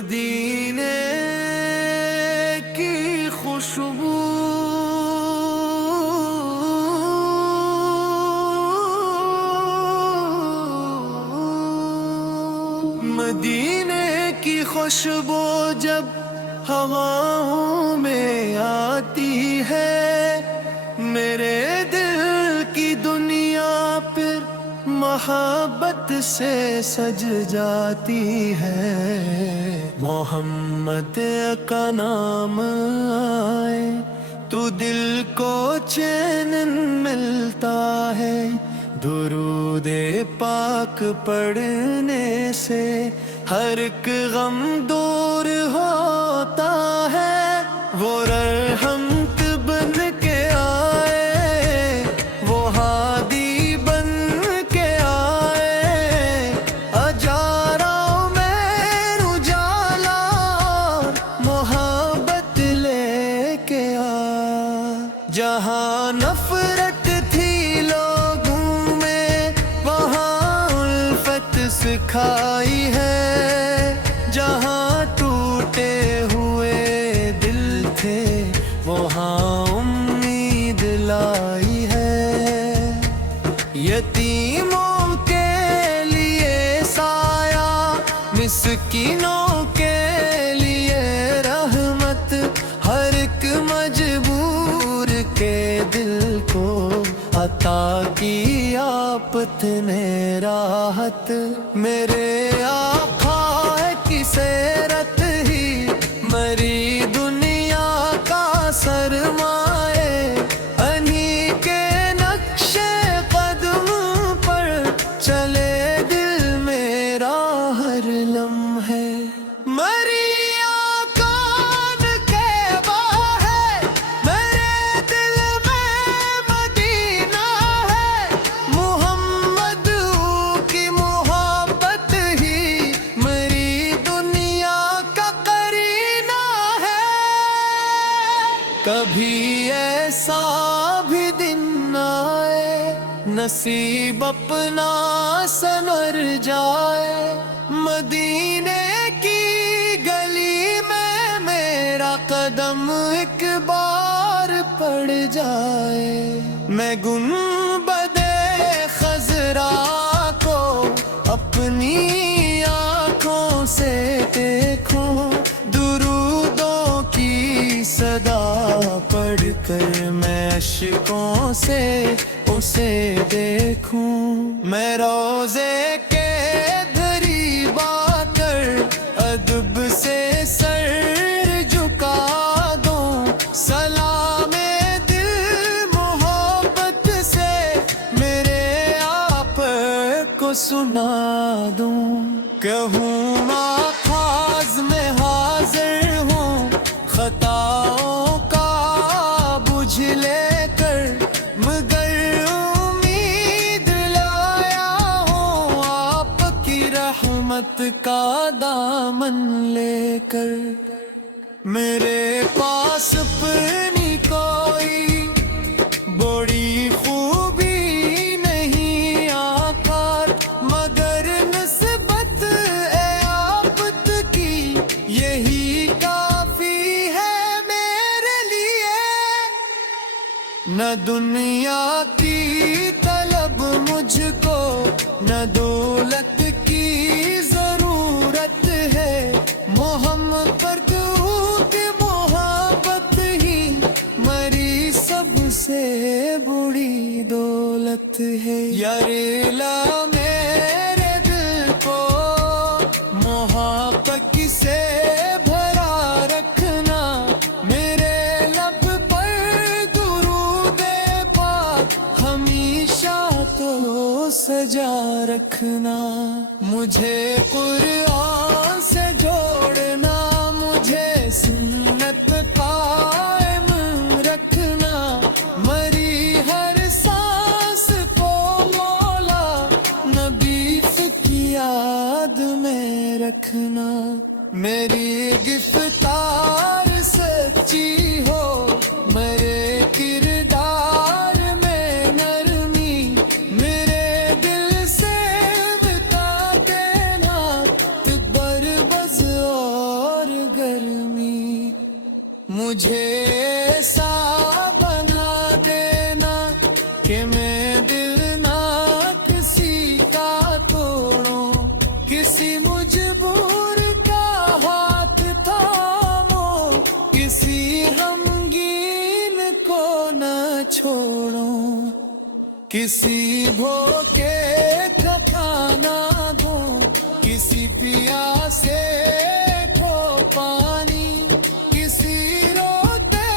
مدینے کی خوشبو مدینے کی خوشبو جب ہواؤں میں آتی ہے میرے دل کی دنیا پھر محبت سے سج جاتی ہے محمد کا نام آئے تو دل کو چین ملتا ہے درود پاک پڑھنے سے ہر ایک غم دور ہوتا ہے وہ رحمت بن کے آئے وہ ہادی بن کے آئے اجاروں میں اجالا محبت لے کے آ جہاں نفرت تھی لوگوں میں وہاں الفت سکھائی ہے جہاں ٹوٹے ہوئے دل تھے وہاں امید لائی ہے یتیموں کے لیے سایہ مسکینوں کے لیے رحمت ہر ایک مجبور کے دل کو عطا کی آپ نے راحت میرے آقا کی سیرت ہی مری دنیا کا سرمایہ انہی کے نقش قدم پر چلے دل میرا ہر لمحے مری کبھی ایسا بھی دن آئے نصیب اپنا سنور جائے مدینے کی گلی میں میرا قدم ایک بار پڑ جائے میں گنبد خضرا کو اپنی آنکھوں سے دیکھوں درودوں کی صدا پڑھ کر میں اشکوں سے اسے دیکھوں میں روزے کے دریبا کر ادب سے سر جھکا دوں سلام دل محبت سے میرے آپ کو سنا دوں کہوں ماخاذ میں حاضر ہوں خطاؤں کا بجھ لے کر مگر امید لایا ہوں آپ کی رحمت کا دامن لے کر میرے پاس اپنی کوئی بڑی خوبی نہیں آقا مگر نسبت اے آفت کی یہی کافی ہے میرے لیے نہ دنیا کی طلب مجھ کو نہ دولت کی ضرورت ہے محمد پر درود محبت ہی مری سب سے بڑی دولت ہے یا ریلا میرے دل کو محبت سے بھرا رکھنا میرے لب پر درود پاک ہمیشہ تو سجا رکھنا مجھے قرآن سے جوڑنا مجھے سنت قائم رکھنا مری ہر سانس کو مولا نبی کی یاد میں رکھنا میری گفتار سچی ہو میرے کردار میں نرمی میرے دل سے بتا دینا تبر بز مجھے ایسا بنا دینا کہ میں دل نہ کسی کا توڑوں، کسی مجبور کا ہاتھ تھامو، کسی غمگین کو نہ چھوڑوں، کسی بھوکے کا کھانا دوں، کسی پیاسے کو پانی، کسی روتے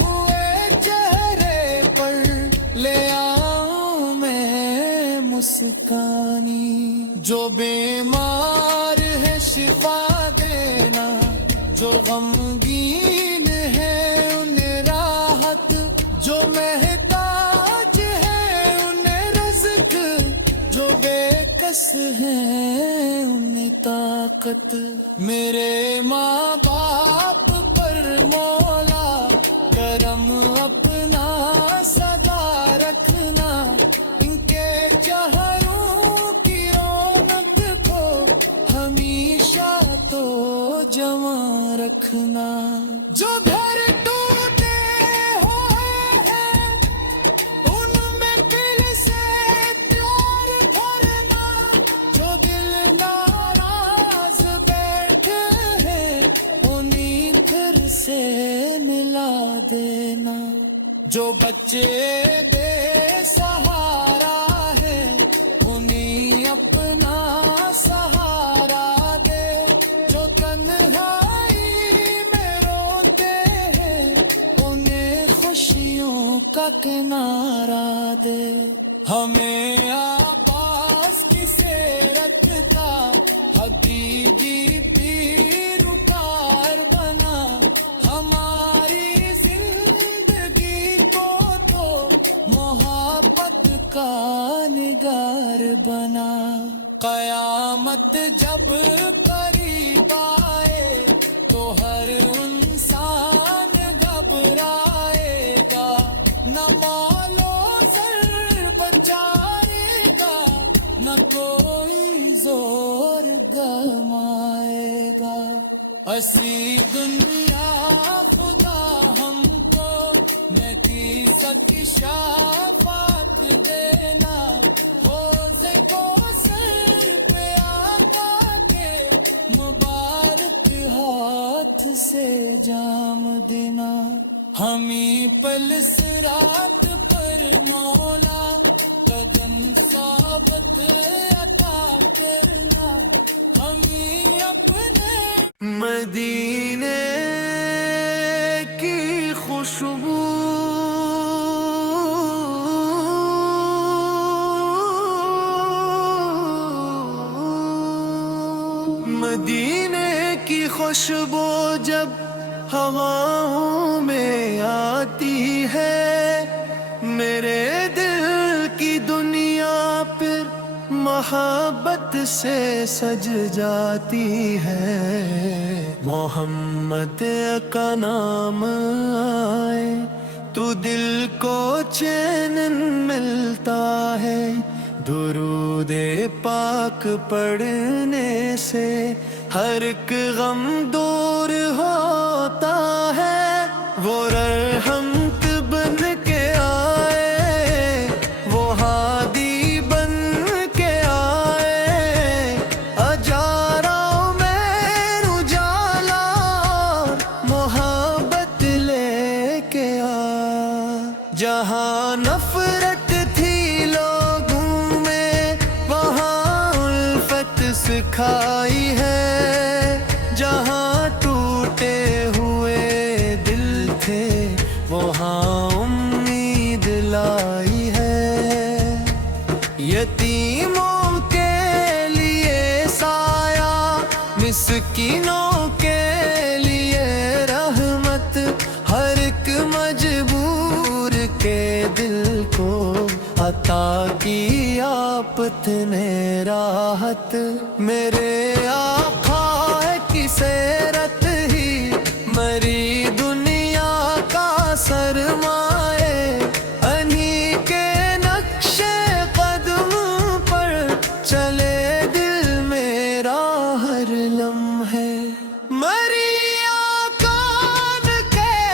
ہوئے چہرے پر لے آؤں میں مسکانی۔ جو بیمار ہے شفا دینا، جو غمگین ہے انہیں راحت، جو محتاج ہے انہیں رزق، جو بے کس ہیں انہیں طاقت۔ میرے ماں باپ پر مولا کرم اپنا سدا رکھنا، ان کے چہروں کی رونق کو ہمیشہ تو جمع رکھنا۔ جو گھر ٹوٹے ہوئے ہیں ان میں دل سے پیار بھرنا، جو دل ناراض بیٹھے ہیں انہیں پھر سے ملا دینا۔ جو بچے بے سہارا ہے انہیں اپنا سہارا دے، جو تنہائی میں روتے ہیں انہیں خوشیوں کا کنارہ دے۔ ہمیں آپاس کی سیرت کا حقیقی پیروکار بنا، ہماری زندگی کو تو محبت کا نگار بنا۔ قیامت جب قریب آئے تو ہر انسان گھبرائے گا، نہ مال و زر بچائے گا، نہ کوئی زور گمائے گا۔ اسی دنیا خدا ہم کو نیکی سچ شفاعت دینا، حوض کوثر پہ آقا کے مبارک ہاتھ سے جام دینا۔ ہمیں پل صراط پر مولا قدم ثابت عطا کرنا، ہمیں اپنے مدینے کی خوشبو مدینے کی خوشبو جب ہواؤں میں آتی ہے، میرے دل کی دنیا پھر محبت سے سج جاتی ہے۔ محمد کا نام آئے تو دل کو چین ملتا ہے، درود پاک پڑھنے سے ہر ایک غم دور ہوتا ہے۔ وہ رحمت بن کے آئے، وہ ہادی بن کے آئے، اجاروں میں اجالا محبت لے کے آ۔ جہاں نفرت تھی لوگوں میں وہاں الفت سکھائی ہے، جہاں ٹوٹے ہوئے دل تھے وہاں امید لائی ہے۔ یتیموں کے لیے سایہ، مسکینوں کے لیے رحمت، ہر ایک مجبور کے دل کو عطا کی آپ نے راحت۔ میرے آقا کی سیرت ہی مری دنیا کا سرمایہ، انہی کے نقش قدم پر چلے دل میرا ہر لمحے۔ مری آقا کے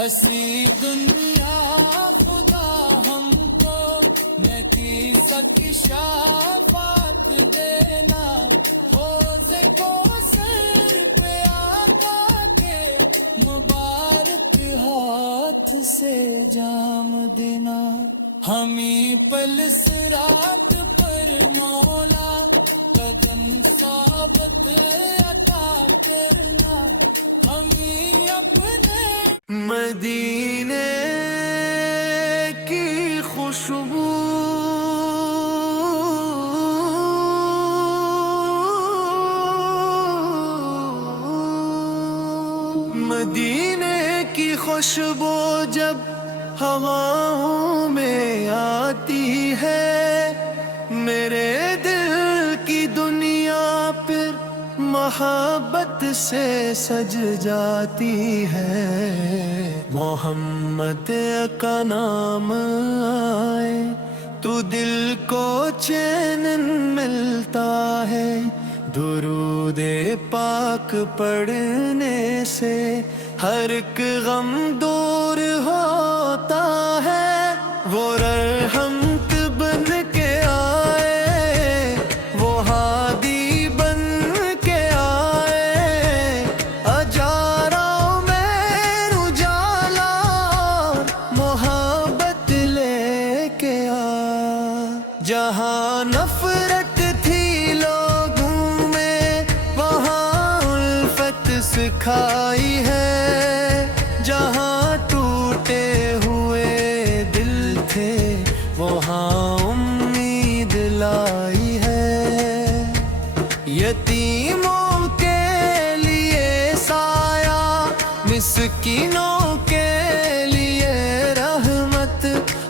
اسی دنیا خدا ہم کو نیکی سچ شفاعت دینا، حوض کو سر پہ آقا کے مبارک ہاتھ سے جام دینا، ہمیں پل صراط پر مولا قدم ثابت عطا کرنا، ہمیں اپنے مدینے کی خوشبو مدینے کی خوشبو جب ہواؤں میں آتی ہے، میرے دل کی دنیا پھر محبت سے سج جاتی ہے۔ محمد کا نام آئے تو دل کو چین ملتا ہے، درود پاک پڑھنے سے ہر ایک غم دور ہوتا ہے، وہ رحمت بن کے آئے، وہ ہادی بن کے آئے، اجاروں میں اجالا محبت لے کے آ، جہاں نفرت تھی لوگوں میں وہاں الفت سکھائی ہے، جہاں ٹوٹے ہوئے دل تھے وہاں امید لائی ہے، یتیموں کے لیے سایہ، مسکینوں کے لیے رحمت،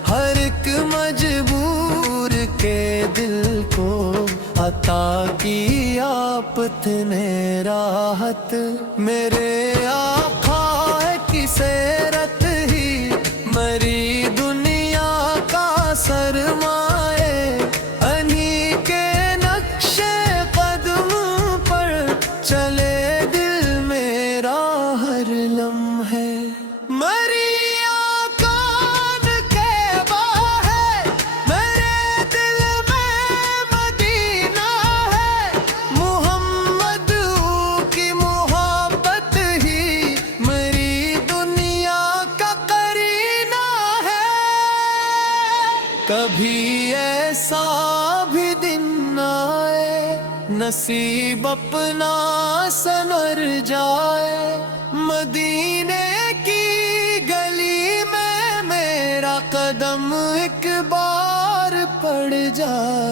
ہر ایک مجبور کے دل کو عطا کی آپ نے راحت، میرے آقا کی سیرت ہی مری دنیا کا سرمایہ، انہی کے نقش قدم پر چلے دل میرا ہر لمحے، مری آقا کے باہر میرے دل میں مدینہ ہے، محمد کی محبت ہی میری دنیا کا قرینہ ہے، کبھی ایسا بھی دن آئے نصیب اپنا سنور جائے، مدینے کی گلی میں میرا قدم ایک بار پڑ جائے۔